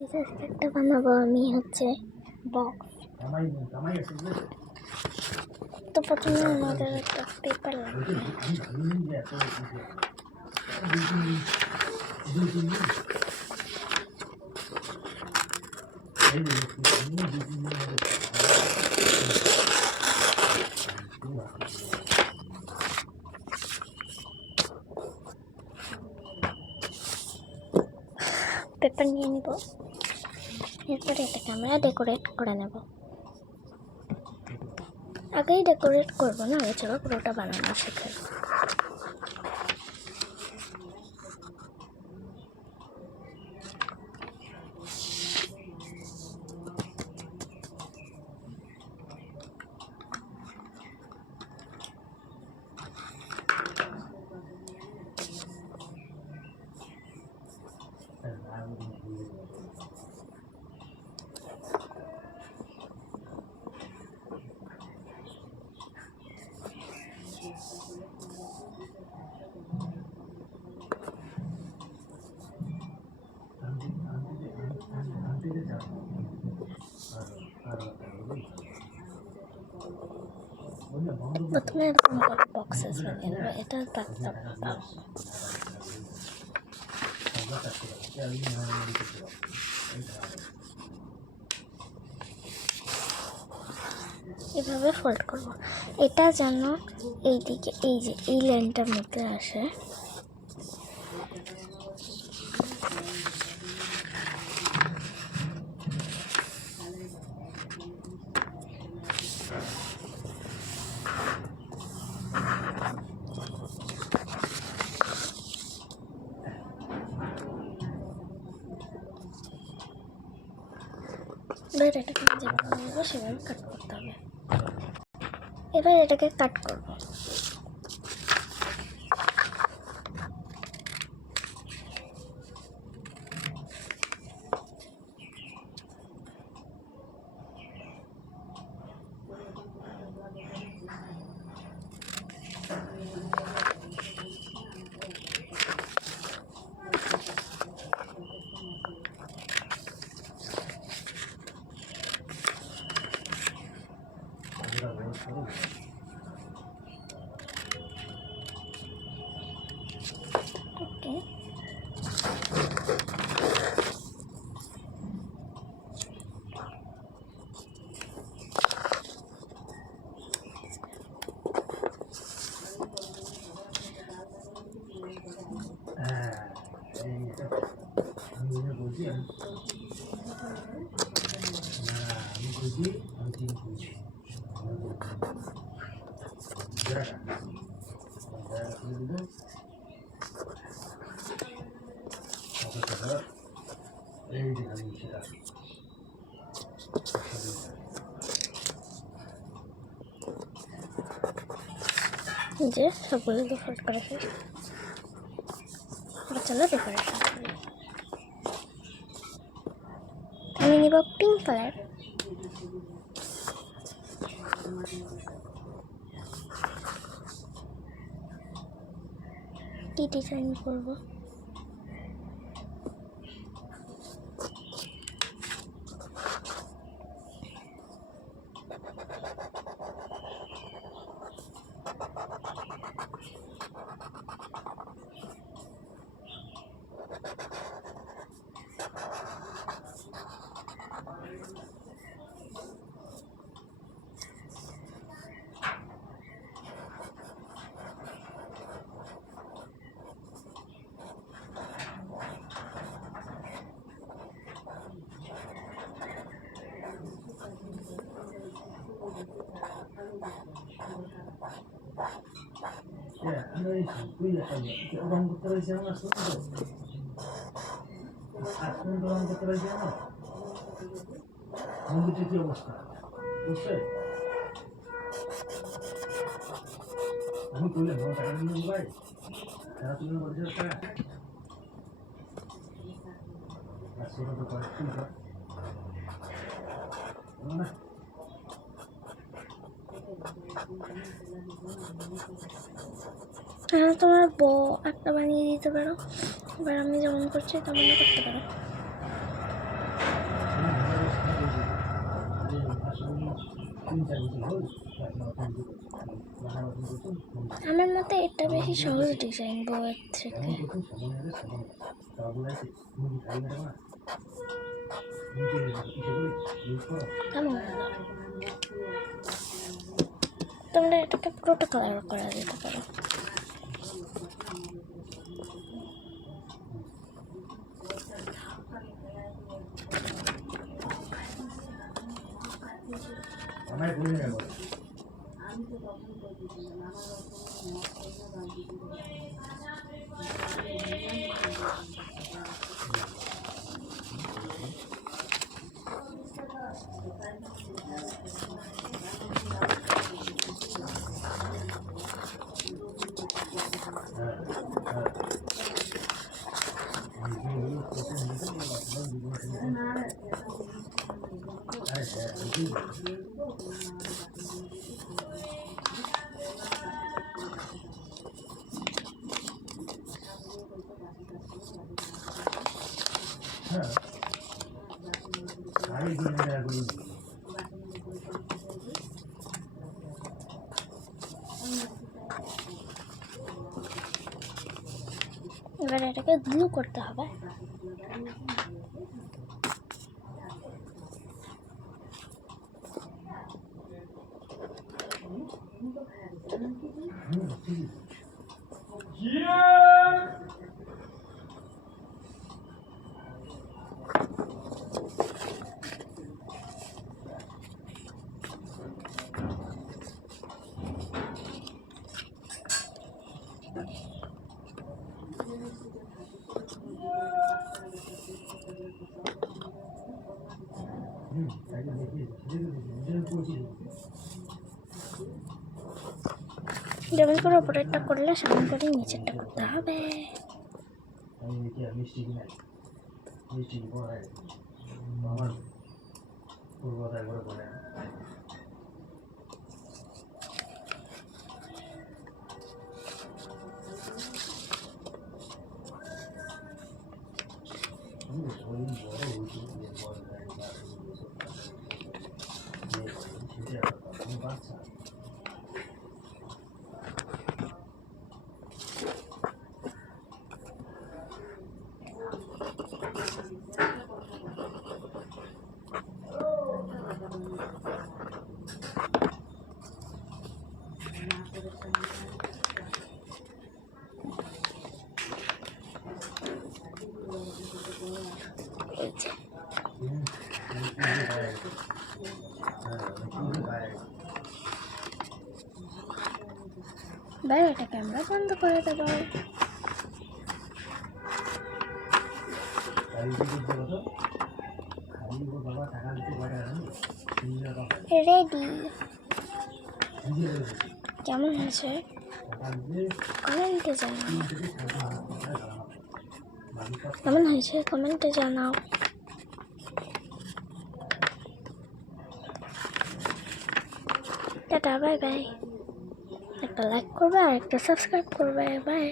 একটা বানাবো আমি হচ্ছে বক্স। তো প্রথমে আমাদের একটা পেপার লাগবে। পেপার নিয়ে নিব, এরপরে এটাকে আমরা ডেকোরেট করে নেব। আগেই ডেকোরেট করবো না, আগে চলো পুরোটা বানানো শেখে। প্রথমে এরকম করে বক্সেস বানিয়ে নেবো। এটা পাতলা পাতা, এভাবে ফোল্ড করবো। এটা যেন এইদিকে এই যে এই লাইনটার মধ্যে আসে। এবার এটাকে যেভাবে নেবো সেভাবে কাট করতে হবে। এবার এটাকে কাট করবো। ওকে, যে সবগুলো ফোল্ড করে শেষ। চলো ডেকোরেশন করি। আমি নিব পিঙ্ক কালার। কি ডিজাইন করবো? কি অবস্থা বুঝছে? আমি তুলে টাকা দিলাম ভাই, টাকা তুলে বলছে টাকা সেটা তো করে ঠিক আছে না। হ্যাঁ, তোমার একটা বানিয়ে দিতে পারো। এবার আমি যেমন করছি তেমন করতে পারো। আমার মতে এটা বেশি সহজ ডিজাইন বউয়ের থেকে। কেমন হলো? তোমরা এটাকে পুরোটা কালার করা যেতে পারো। এবার এটাকে গ্লু করতে হবে। যেমন করে উপরেরটা করলে সামনে করে নিচেরটা করতে হবে। এই যে এটাকে আমরা বন্ধ করে দেবো। রেডি। কেমন হয়েছে কমেন্টে জানাও। কেমন হয়েছে কমেন্টে জানাও। Tata, bye bye. একটা লাইক করবে আর একটা সাবস্ক্রাইব করবে। বাই।